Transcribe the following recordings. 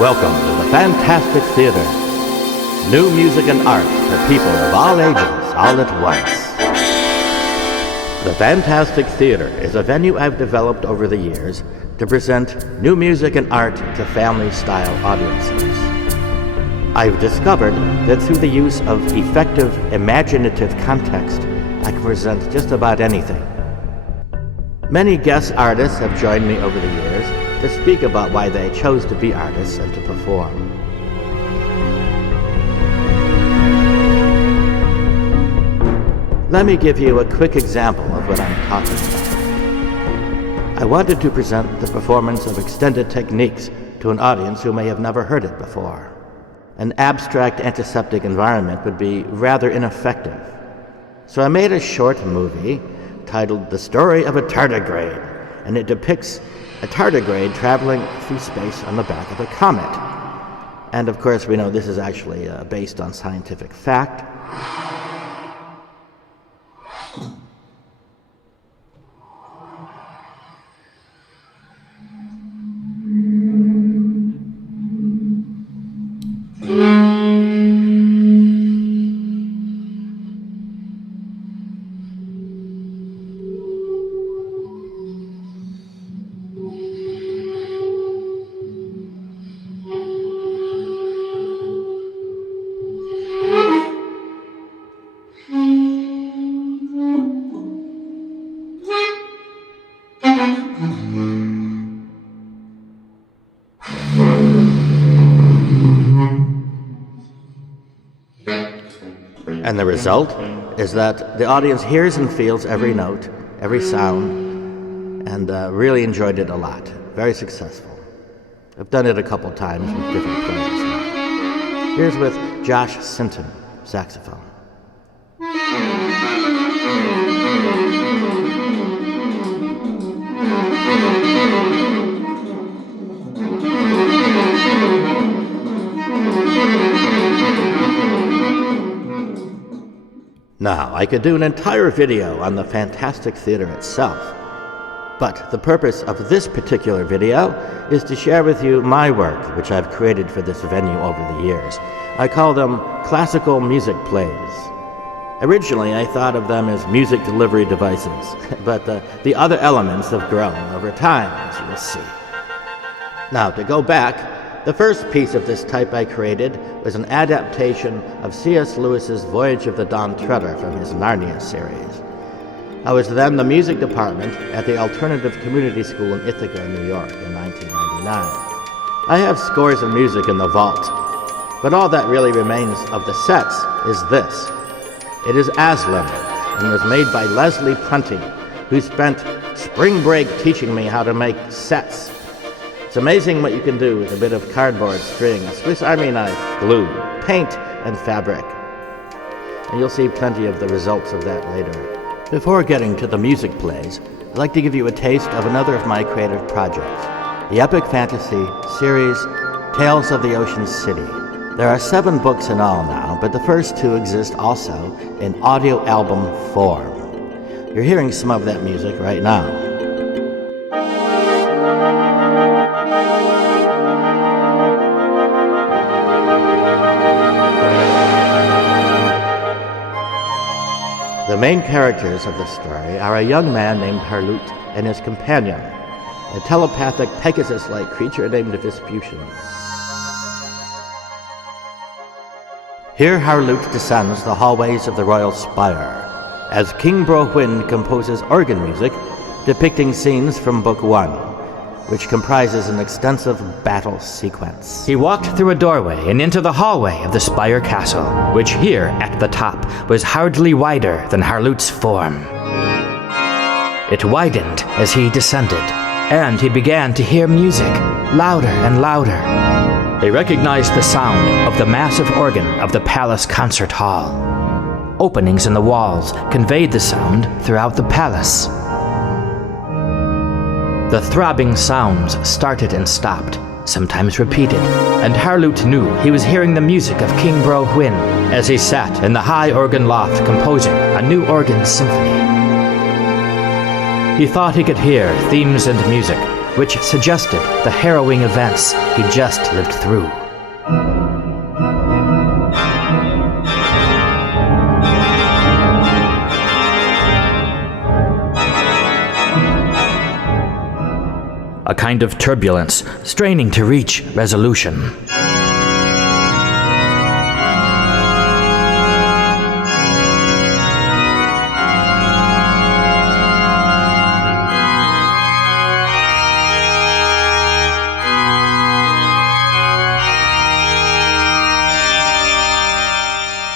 Welcome to the Phantastic Theater. New music and art for people of all ages, all at once. The Phantastic Theater is a venue I've developed over the years to present new music and art to family-style audiences. I've discovered that through the use of effective, imaginative context, I can present just about anything. Many guest artists have joined me over the years to speak about why they chose to be artists and to perform. Let me give you a quick example of what I'm talking about. I wanted to present the performance of extended techniques to an audience who may have never heard it before. An abstract antiseptic environment would be rather ineffective. So I made a short movie titled The Story of a Tardigrade, and it depicts a tardigrade traveling through space on the back of a comet. And of course, we know this is actually based on scientific fact. And the result is that the audience hears and feels every note, every sound, and really enjoyed it a lot. Very successful. I've done it a couple times with different players now. Here's with Josh Sinton, saxophone. Now, I could do an entire video on the Phantastic Theater itself, but the purpose of this particular video is to share with you my work, which I've created for this venue over the years. I call them classical music plays. Originally, I thought of them as music delivery devices, but the other elements have grown over time, as you will see. Now, to go back, the first piece of this type I created was an adaptation of C.S. Lewis's Voyage of the Dawn Treader from his Narnia series. I was then the music department at the Alternative Community School in Ithaca, New York in 1999. I have scores of music in the vault, but all that really remains of the sets is this. It is Aslan and was made by Leslie Prunty, who spent spring break teaching me how to make sets. It's amazing what you can do with a bit of cardboard, string, a Swiss Army knife, glue, paint, and fabric. And you'll see plenty of the results of that later. Before getting to the music plays, I'd like to give you a taste of another of my creative projects, the epic fantasy series, Tales of the Ocean City. There are 7 books in all now, but the first 2 exist also in audio album form. You're hearing some of that music right now. The main characters of the story are a young man named Harloot and his companion, a telepathic Pegasus-like creature named Vespucian. Here Harloot descends the hallways of the royal spire as King Brohwyn composes organ music depicting scenes from Book 1, which comprises an extensive battle sequence. He walked through a doorway and into the hallway of the Spire Castle, which here, at the top, was hardly wider than Harloot's form. It widened as he descended, and he began to hear music, louder and louder. He recognized the sound of the massive organ of the palace concert hall. Openings in the walls conveyed the sound throughout the palace. The throbbing sounds started and stopped, sometimes repeated, and Harloot knew he was hearing the music of King Brohwyn as he sat in the high organ loft composing a new organ symphony. He thought he could hear themes and music which suggested the harrowing events he just lived through. A kind of turbulence, straining to reach resolution.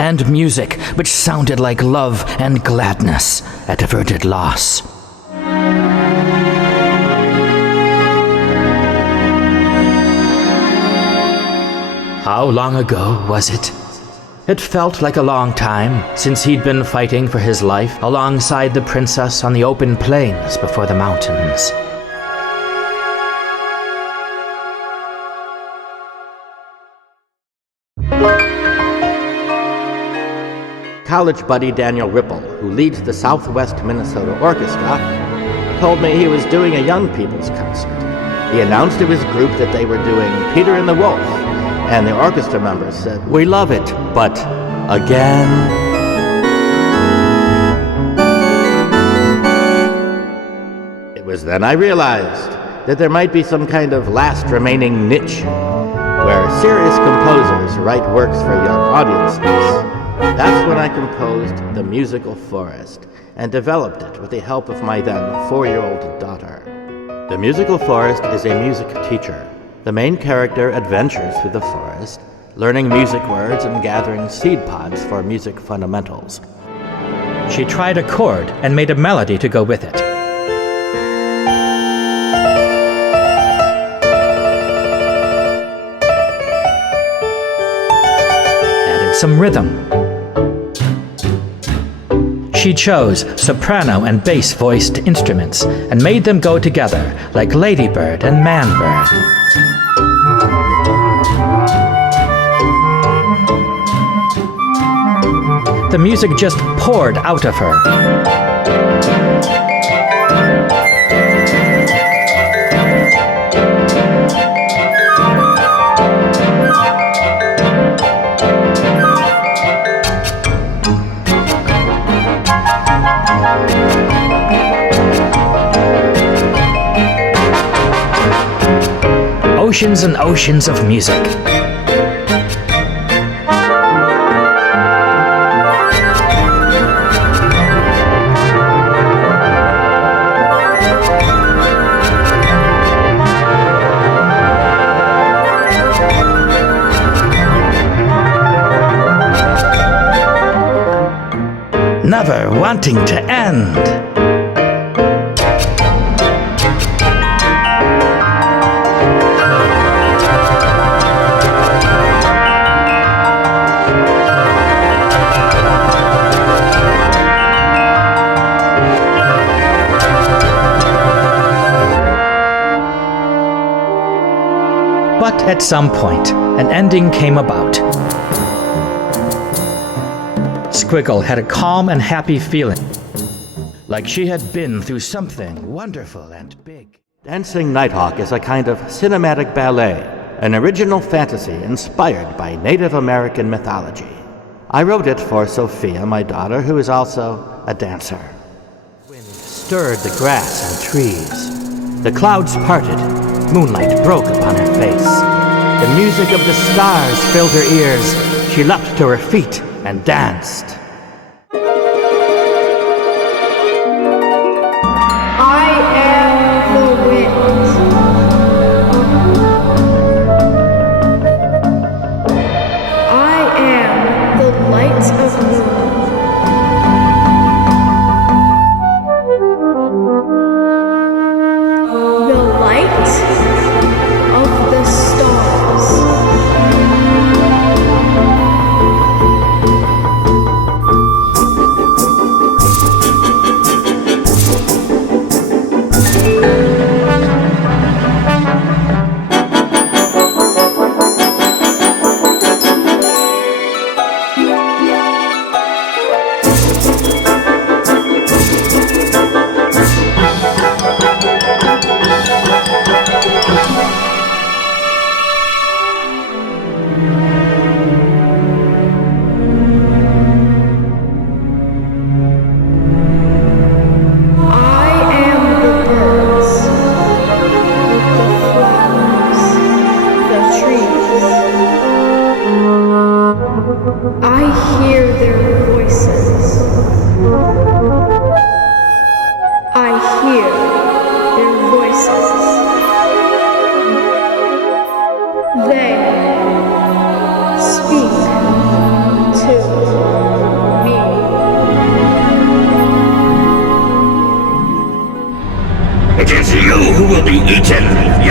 And music which sounded like love and gladness at averted loss. How long ago was it? It felt like a long time since he'd been fighting for his life alongside the princess on the open plains before the mountains. College buddy Daniel Ripple, who leads the Southwest Minnesota Orchestra, told me he was doing a young people's concert. He announced to his group that they were doing Peter and the Wolf, and the orchestra members said, "We love it, but again." It was then I realized that there might be some kind of last remaining niche where serious composers write works for young audiences. That's when I composed The Musical Forest and developed it with the help of my then 4-year-old daughter. The Musical Forest is a music teacher. The main character adventures through the forest, learning music words and gathering seed pods for music fundamentals. She tried a chord and made a melody to go with it. Added some rhythm. She chose soprano and bass-voiced instruments and made them go together like ladybird and manbird. The music just poured out of her. Oceans and oceans of music. Never wanting to end. But at some point, an ending came about. Squiggle had a calm and happy feeling, like she had been through something wonderful and big. Dancing Nighthawk is a kind of cinematic ballet, an original fantasy inspired by Native American mythology. I wrote it for Sophia, my daughter, who is also a dancer. Wind stirred the grass and trees. The clouds parted. Moonlight broke upon her face. The music of the stars filled her ears. She leapt to her feet and danced. I am the wind. I am the light of moon. The light of the stars.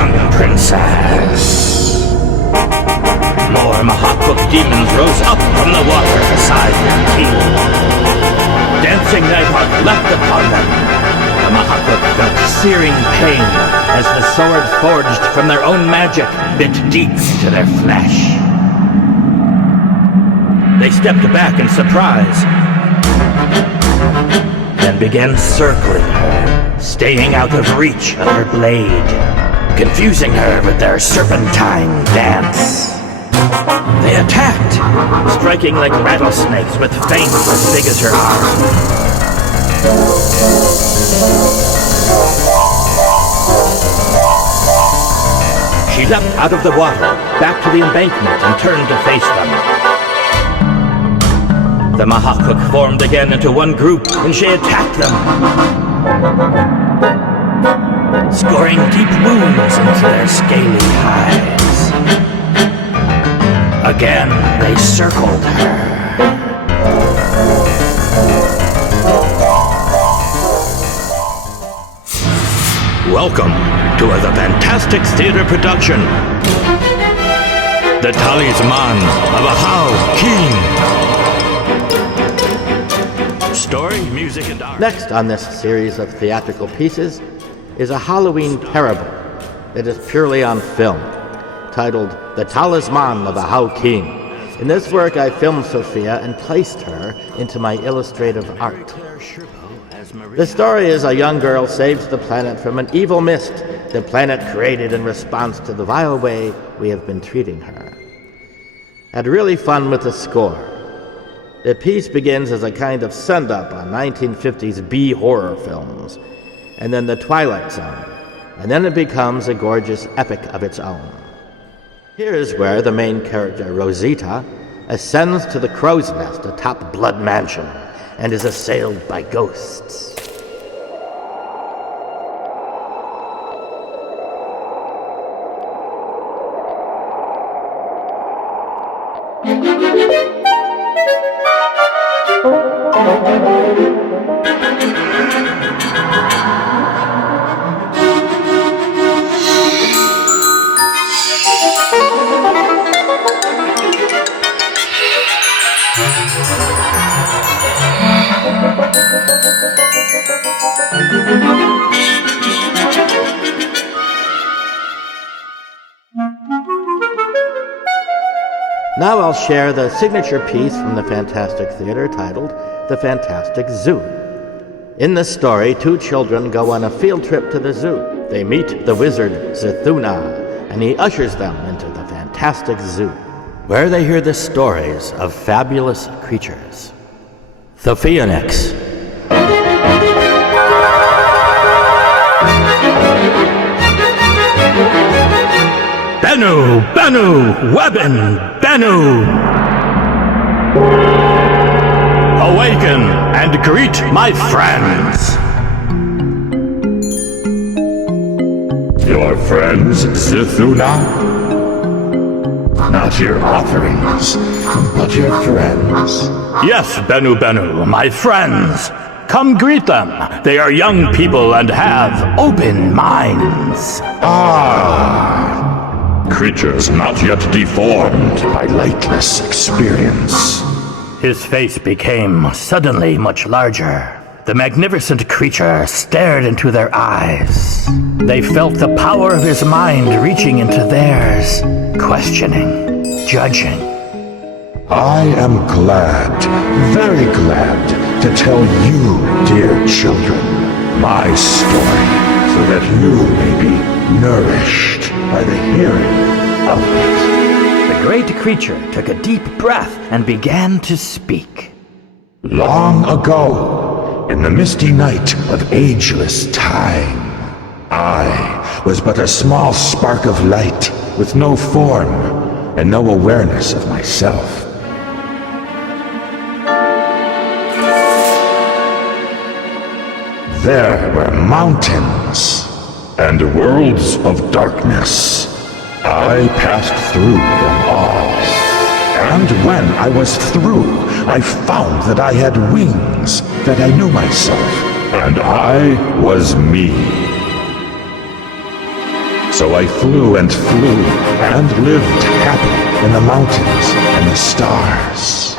young princess. More Ahau-Kin demons rose up from the water beside their king. Dancing Nighthawk leapt upon them. The Ahau-Kin felt searing pain as the sword forged from their own magic bit deep into their flesh. They stepped back in surprise, then began circling her, staying out of reach of her blade, confusing her with their serpentine dance. They attacked, striking like rattlesnakes with fangs as big as her arm. She leapt out of the water, back to the embankment, and turned to face them. The Ahau-Kin formed again into one group, and she attacked them, scoring deep wounds into their scaly hides. Again, they circled her. Welcome to the Phantastic Theater production, The Talisman of Ahau-Kin. Story, music, and art. Next on this series of theatrical pieces is a Halloween parable that is purely on film, titled The Talisman of Ahau-Kin. In this work, I filmed Sophia and placed her into my illustrative art. The story is a young girl saves the planet from an evil mist the planet created in response to the vile way we have been treating her. Had really fun with the score. The piece begins as a kind of send-up on 1950s B-horror films, and then the Twilight Zone, and then it becomes a gorgeous epic of its own. Here is where the main character, Rosita, ascends to the crow's nest atop Blood Mansion and is assailed by ghosts. Now I'll share the signature piece from the Phantastic Theater titled The Phantastic Zoo. In this story, two children go on a field trip to the zoo. They meet the wizard Zithuna, and he ushers them into the Phantastic Zoo, where they hear the stories of fabulous creatures. The Phoenix. Bennu, Bennu, Webbin, Bennu! Awaken and greet my friends! Your friends, Zithuna? Not your offerings, but your friends. Yes, Bennu, Bennu, my friends. Come greet them. They are young people and have open minds. Creatures not yet deformed by lightless experience. His face became suddenly much larger. The magnificent creature stared into their eyes. They felt the power of his mind reaching into theirs, questioning, judging. I am glad, very glad, to tell you, dear children, my story, so that you may be nourished by the hearing of it. The great creature took a deep breath and began to speak. Long ago, in the misty night of ageless time, I was but a small spark of light with no form and no awareness of myself. There were mountains and worlds of darkness. I passed through them all. And when I was through, I found that I had wings, that I knew myself, and I was me. So I flew and flew and lived happy in the mountains and the stars.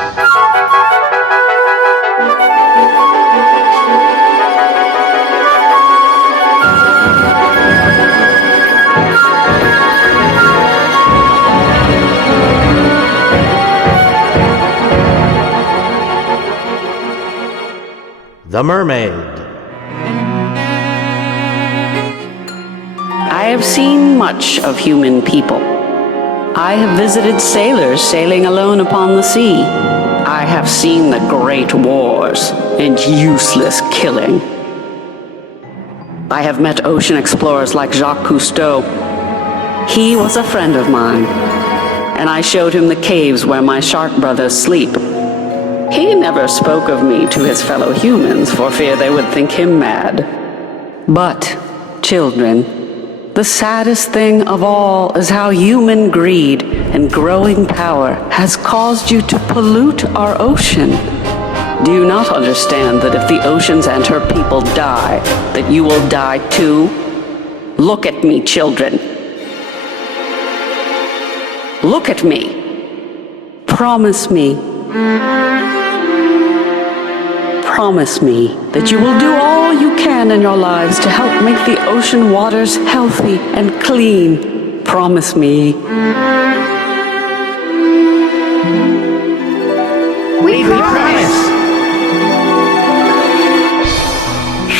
The Mermaid. I have seen much of human people. I have visited sailors sailing alone upon the sea. I have seen the great wars and useless killing. I have met ocean explorers like Jacques Cousteau. He was a friend of mine, and I showed him the caves where my shark brothers sleep. He never spoke of me to his fellow humans for fear they would think him mad. But, children, the saddest thing of all is how human greed and growing power has caused you to pollute our ocean. Do you not understand that if the oceans and her people die, that you will die too? Look at me, children. Look at me. Promise me. Promise me that you will do all you can in your lives to help make the ocean waters healthy and clean. Promise me. We promise!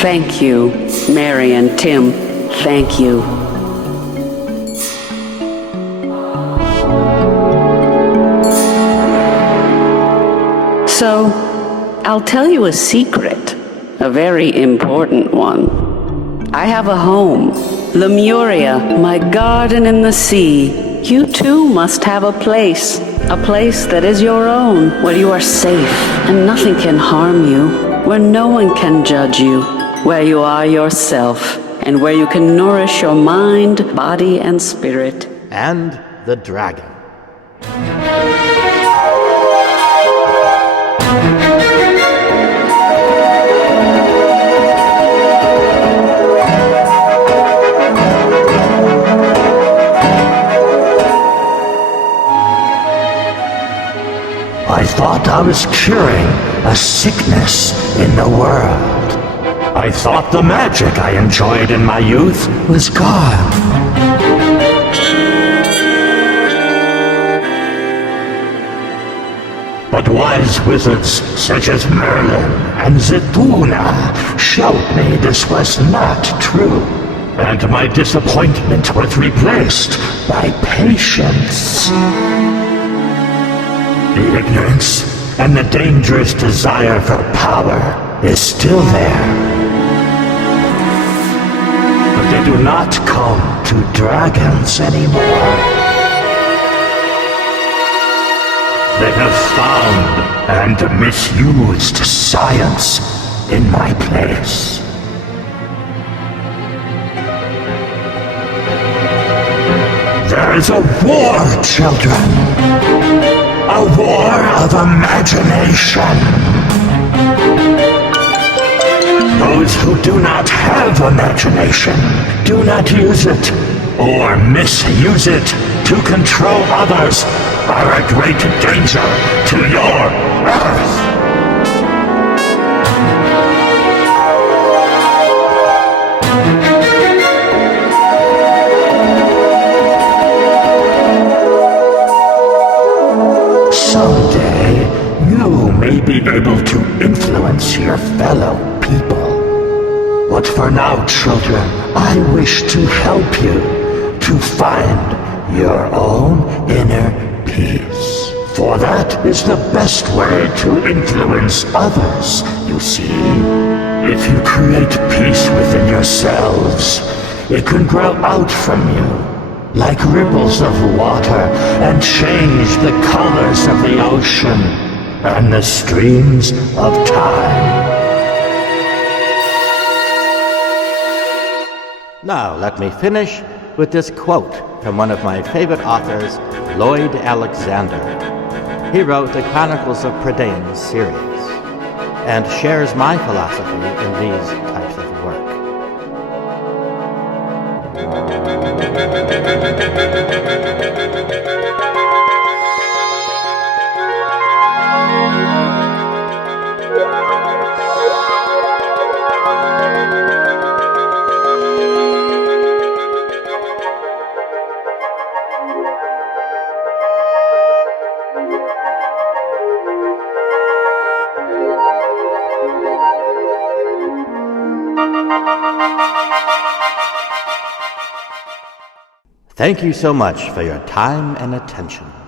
Thank you, Mary and Tim. Thank you. So, I'll tell you a secret, a very important one. I have a home, Lemuria, my garden in the sea. You too must have a place that is your own, where you are safe and nothing can harm you, where no one can judge you, where you are yourself, and where you can nourish your mind, body, and spirit. And the Dragon. I thought I was curing a sickness in the world. I thought the magic I enjoyed in my youth was gone. But wise wizards such as Merlin and Zituna showed me this was not true, and my disappointment was replaced by patience. The ignorance and the dangerous desire for power is still there. But they do not come to dragons anymore. They have found and misused science in my place. There is a war, children. A war of imagination. Those who do not have imagination do not use it or misuse it to control others are a great danger to your Earth. Someday, you may be able to influence your fellow people. But for now, children, I wish to help you to find your own inner peace. For that is the best way to influence others, you see. If you create peace within yourselves, it can grow out from you, like ripples of water, and change the colors of the ocean and the streams of time. Now, let me finish with this quote from one of my favorite authors, Lloyd Alexander. He wrote the Chronicles of Prydain series and shares my philosophy in these types of work. Thank you so much for your time and attention.